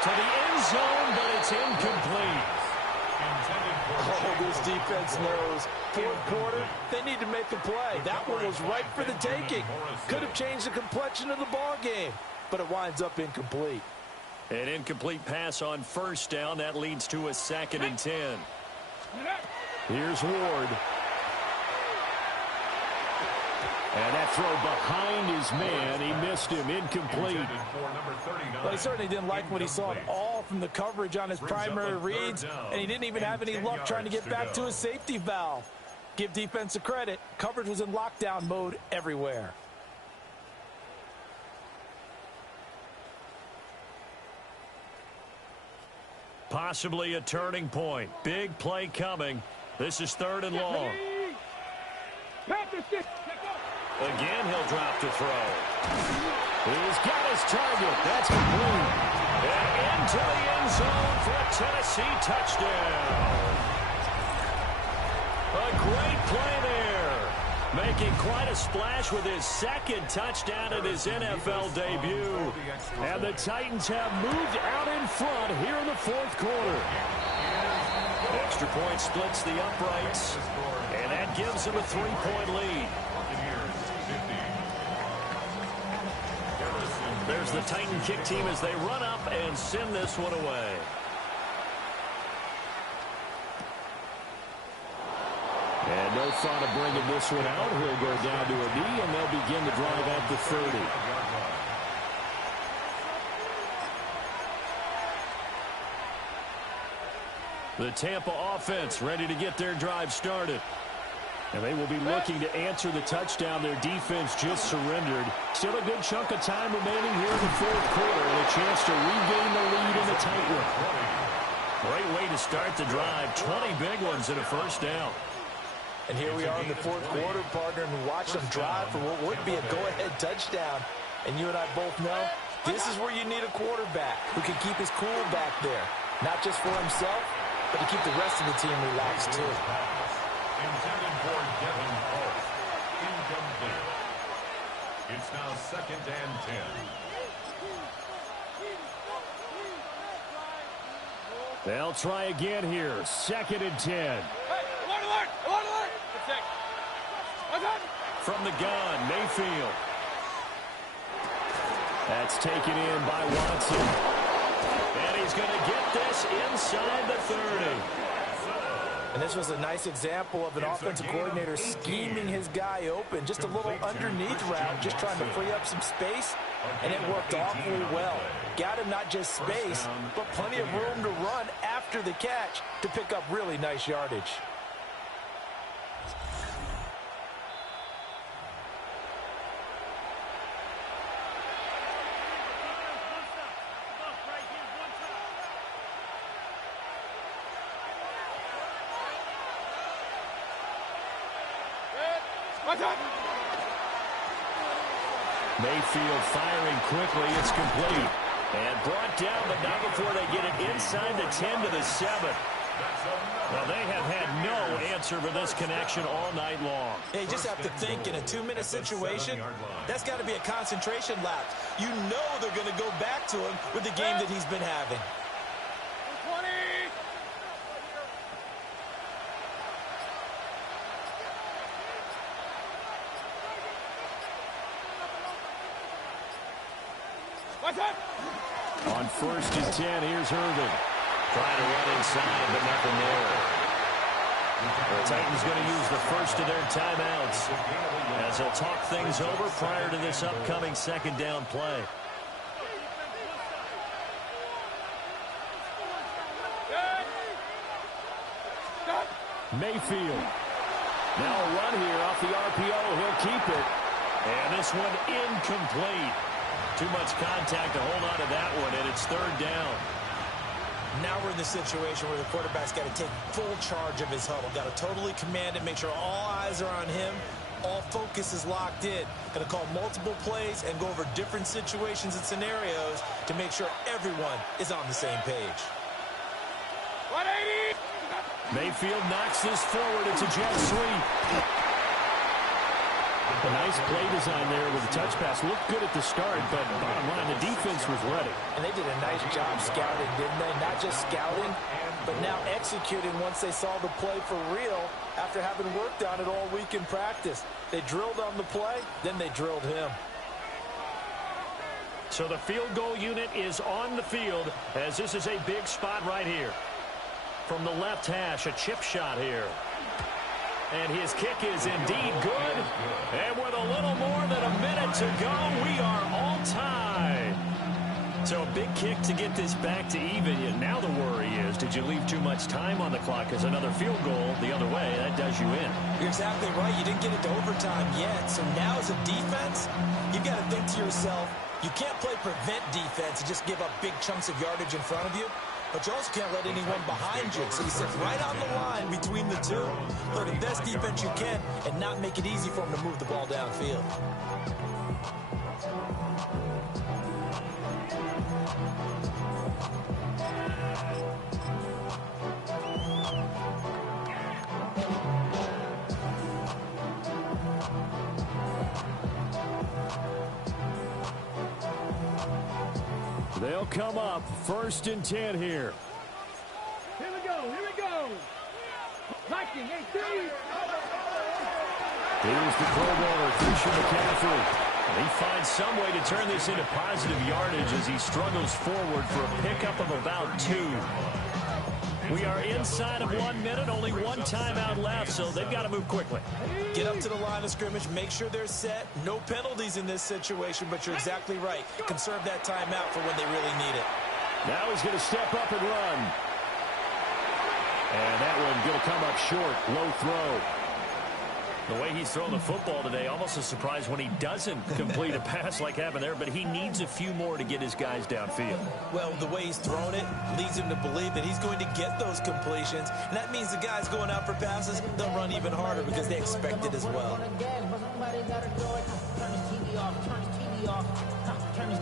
To the end zone, but it's incomplete. Oh, this defense knows. 4th quarter, they need to make a play. That one was right for the taking. Could have changed the complexion of the ball game, but it winds up incomplete. An incomplete pass on 1st down. That leads to a 2nd and 10. Here's Ward. And that throw behind his man, he missed him, incomplete. Well, he certainly didn't like what he saw at all from the coverage on his primary reads, and he didn't even have any luck trying to get back to his safety valve. Give defense a credit. Coverage was in lockdown mode everywhere. Possibly a turning point. Big play coming. This is 3rd and long. Again, he'll drop to throw. He's got his target. That's complete. And into the end zone for a Tennessee touchdown. A great play there. Making quite a splash with his 2nd touchdown in his NFL debut. And the Titans have moved out in front here in the 4th quarter. Extra point splits the uprights. And that gives them a 3-point lead. There's the Titan kick team as they run up and send this one away. And no thought of bringing this one out. He'll go down to a knee, and they'll begin to drive at the 30. The Tampa offense ready to get their drive started. And they will be looking to answer the touchdown their defense just surrendered. Still a good chunk of time remaining here in the 4th quarter, and a chance to regain the lead in the tight one. Great way to start the drive. 20 big ones and a 1st down. And here we are in the 4th quarter, partner, and watch them drive for what would be a go-ahead touchdown. And you and I both know this is where you need a quarterback who can keep his cool back there. Not just for himself, but to keep the rest of the team relaxed, too. Intended for Devin Hall. Incomplete. It's now 2nd and 10. They'll try again here. 2nd and 10. From the gun, Mayfield. That's taken in by Watson. And he's going to get this inside the 30. And this was a nice example of an offensive coordinator scheming his guy open. Just a little underneath route, just trying to free up some space, and it worked awfully well. Got him not just space, but plenty of room to run after the catch to pick up really nice yardage. Mayfield firing quickly. It's complete. And brought down, but not before they get it inside the 10 to the 7. Well, they have had no answer for this connection all night long. Yeah, you just have to think in a 2-minute situation, that's got to be a concentration lapse. You know they're going to go back to him with the game that he's been having. On 1st and 10, here's Irvin. Trying to run inside, but nothing there. The Titans going to use the first of their timeouts as they'll talk things over prior to this upcoming 2nd down play. Mayfield. Now a run here off the RPO. He'll keep it. And this one incomplete. Too much contact to hold on to that one, and it's 3rd down. Now we're in the situation where the quarterback's got to take full charge of his huddle. Got to totally command it, make sure all eyes are on him. All focus is locked in. Going to call multiple plays and go over different situations and scenarios to make sure everyone is on the same page. 180! Mayfield knocks this forward. It's a jet sweep. A nice play design there with the touch pass. Looked good at the start, but bottom line, the defense was ready. And they did a nice job scouting, didn't they? Not just scouting, but now executing once they saw the play for real after having worked on it all week in practice. They drilled on the play, then they drilled him. So the field goal unit is on the field as this is a big spot right here. From the left hash, a chip shot here. And his kick is indeed good. And with a little more than a minute to go, we are all tied. So a big kick to get this back to even. Now the worry is, did you leave too much time on the clock? Because another field goal the other way, that does you in. You're exactly right. You didn't get it to overtime yet. So now as a defense, you've got to think to yourself, you can't play prevent defense and just give up big chunks of yardage in front of you. But you also can't let anyone behind you. So you sit right on the line between the two. Play the best defense you can and not make it easy for them to move the ball downfield. They'll come up 1st and 10 here. Here we go. Here we go. Viking, 18. Here's the Pro Bowler, Christian McCaffrey. And he finds some way to turn this into positive yardage as he struggles forward for a pickup of about 2. We are inside of 1 minute, only one timeout left, so they've got to move quickly. Get up to the line of scrimmage, make sure they're set. No penalties in this situation, but you're exactly right. Conserve that timeout for when they really need it. Now he's going to step up and run. And that one going to come up short, low throw. The way he's thrown the football today, almost a surprise when he doesn't complete a pass like happened there, but he needs a few more to get his guys downfield. Well, the way he's thrown it leads him to believe that he's going to get those completions, and that means the guys going out for passes, they'll run even harder because they expect it as well.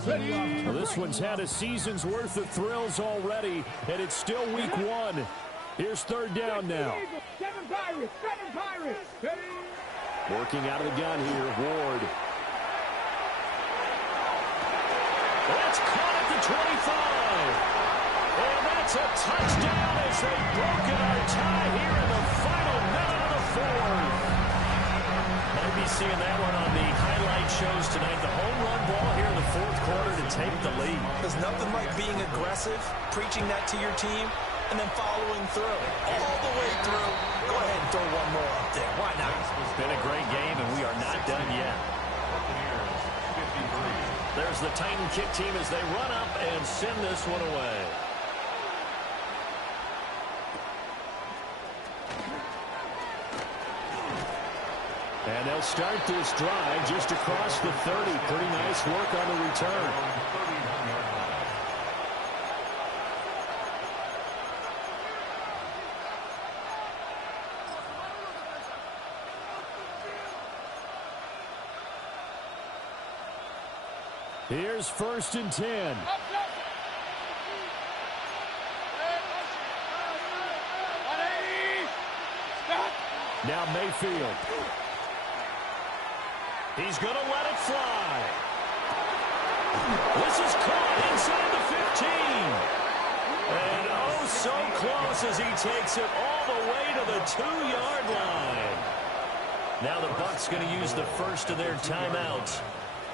Well, this one's had a season's worth of thrills already, and it's still week 1. Here's 3rd down now. 7 Pirates. 7 Pirates. Ready? Working out of the gun here, Ward. That's caught at the 25. And that's a touchdown as they've broken our tie here in the final minute of the 4th. Might be seeing that one on the highlight shows tonight. The home run ball here in the 4th quarter to take the lead. There's nothing like being aggressive, preaching that to your team, and then following through. All the way through. Go ahead and throw one more up there. Why not? It's been a great game, and we are not done yet. There's the Titan kick team as they run up and send this one away. And they'll start this drive just across the 30. Pretty nice work on the return. Here's 1st and 10. Now Mayfield. He's going to let it fly. This is caught inside the 15. And oh, so close as he takes it all the way to the 2-yard line. Now the Bucs going to use the first of their timeouts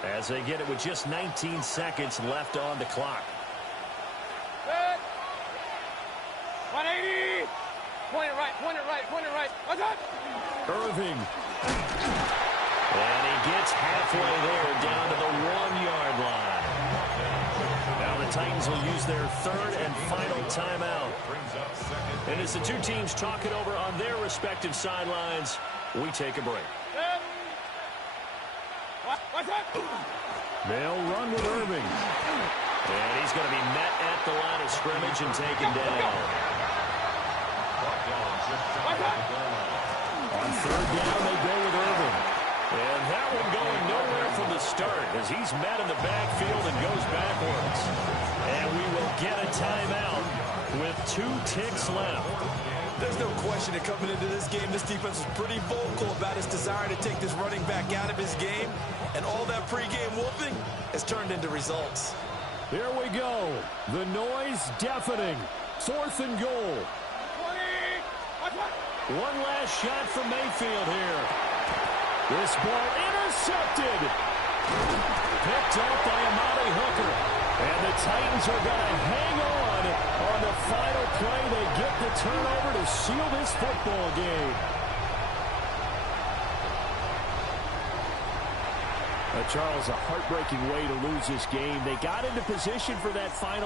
as they get it with just 19 seconds left on the clock. 180. Point it right, point it right, point it right. What's up? Irving. And he gets halfway there down to the 1-yard line. Now the Titans will use their 3rd and final timeout. And as the two teams talk it over on their respective sidelines, we take a break. What's up? They'll run with Irving. And he's going to be met at the line of scrimmage and taken down. On 3rd down, they go with Irving. And that one going nowhere from the start as he's met in the backfield and goes backwards. And we will get a timeout with 2 ticks left. There's no question that coming into this game, this defense was pretty vocal about its desire to take this running back out of his game. And all that pregame whooping has turned into results. Here we go. The noise deafening. 4th and goal. 20. One last shot from Mayfield here. This ball intercepted. Picked up by Amari Hooker. And the Titans are going to hang on the final play. They get the turnover to seal this football game. Charles, a heartbreaking way to lose this game. They got into position for that final